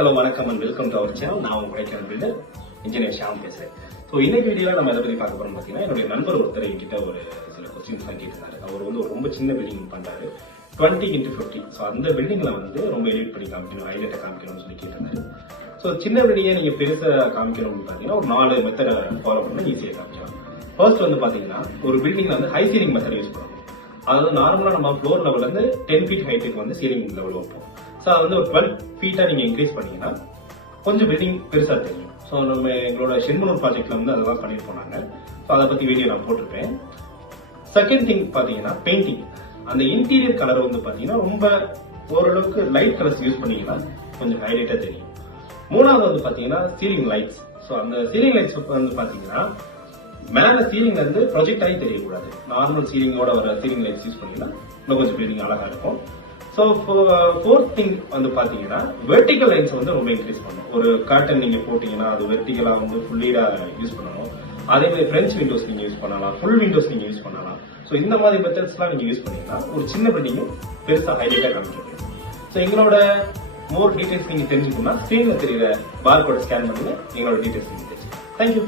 Hello வணக்கம் and welcome to our channel. நான் உங்க கொடைக்கானல் பில்டர் இன்ஜினியர் ஷியாம் பேசுறேன். ஸோ இன்னைக்கு வீடியோல நம்ம எதை பத்தி பார்க்க போறோம் பார்த்தீங்கன்னா, என்னுடைய நண்பர் ஒருத்தர் என்கிட்ட ஒரு சில கொஸ்டின்ஸ் எல்லாம் கேட்டிருந்தாரு. அவர் வந்து ஒரு ரொம்ப சின்ன பில்டிங் பண்றாரு, 20x50. ஸோ அந்த பில்டிங்ல வந்து ரொம்ப எடிட் பண்ணி காமிக்கணும், ஹைலைட்டை காமிக்கணும்னு சொல்லி கேட்டிருந்தாரு. ஸோ சின்ன பில்டிங்கை நீங்க பெருசா காமிக்கணும்னு பார்த்தீங்கன்னா ஒரு 4 மெத்தடை ஃபாலோ பண்ணி ஈஸியாக காமிக்கலாம். ஃபர்ஸ்ட் வந்து பாத்தீங்கன்னா, ஒரு பில்டிங்ல வந்து ஹை சீலிங் மெத்தட் யூஸ் பண்ணணும். அதாவது நார்மலா நம்ம ஃப்ளோர் லெவல்ல இருந்து 10 feet ஹைட்டுக்கு வந்து சீலிங் லெவல் வைப்போம். ஸோ அது வந்து ஒரு 12 feet நீங்க இன்க்ரீஸ் பண்ணீங்கன்னா கொஞ்சம் பில்டிங் பெருசா தெரியும். ஸோ நம்ம எங்களோட ஷென்மனூர் ப்ராஜெக்ட்ல வந்து அதெல்லாம் பண்ணிருப்போம் நாங்க. ஸோ அதை பத்தி வீடியோ நான் போட்டிருப்பேன். செகண்ட் திங் பாத்தீங்கன்னா பெயிண்டிங். அந்த இன்டீரியர் கலர் வந்து பாத்தீங்கன்னா ரொம்ப ஓரளவுக்கு லைட் கலர்ஸ் யூஸ் பண்ணீங்கன்னா கொஞ்சம் ஹைலைட்டா தெரியும். மூணாவது வந்து பாத்தீங்கன்னா சீலிங் லைட்ஸ். ஸோ அந்த சீலிங் லைட்ஸ் வந்து பாத்தீங்கன்னா மேல சீலிங்ல இருந்து ப்ரொஜெக்ட் ஆகி தெரியக்கூடாது. நார்மல் சீலிங்கோட வர சீலிங் லைட்ஸ் யூஸ் பண்ணீங்கன்னா இன்னும் கொஞ்சம் பில்டிங் அழகா இருக்கும். ஸோ ஃபோர்த் திங் வந்து பாத்தீங்கன்னா வெர்டிகல் லைன்ஸ் வந்து ரொம்ப இன்க்ரீஸ் பண்ணும். ஒரு கர்டன் நீங்க போட்டீங்கன்னா அது வெர்டிகலா வந்து ஃபுல்லீடா யூஸ் பண்ணணும். அதே மாதிரி பிரெஞ்ச் விண்டோஸ் நீங்க யூஸ் பண்ணலாம், ஃபுல் விண்டோஸ் நீங்க யூஸ் பண்ணலாம். ஸோ இந்த மாதிரி மெத்தட்ஸ் எல்லாம் நீங்க யூஸ் பண்ணீங்கன்னா ஒரு சின்ன பில்டிங்கும் பெருசா ஹைலைட்டா காமிச்சிருக்கீங்க. ஸோ எங்களோட மோர் டீடைல்ஸ் நீங்க தெரிஞ்சுக்கணும்னா ஸ்கிரீன்ல தெரியுற பார் கோட ஸ்கேன் பண்ணுங்க, எங்களோட டீடைல்ஸ் நீங்க தெரிஞ்சுக்கலாம். தேங்க்யூ.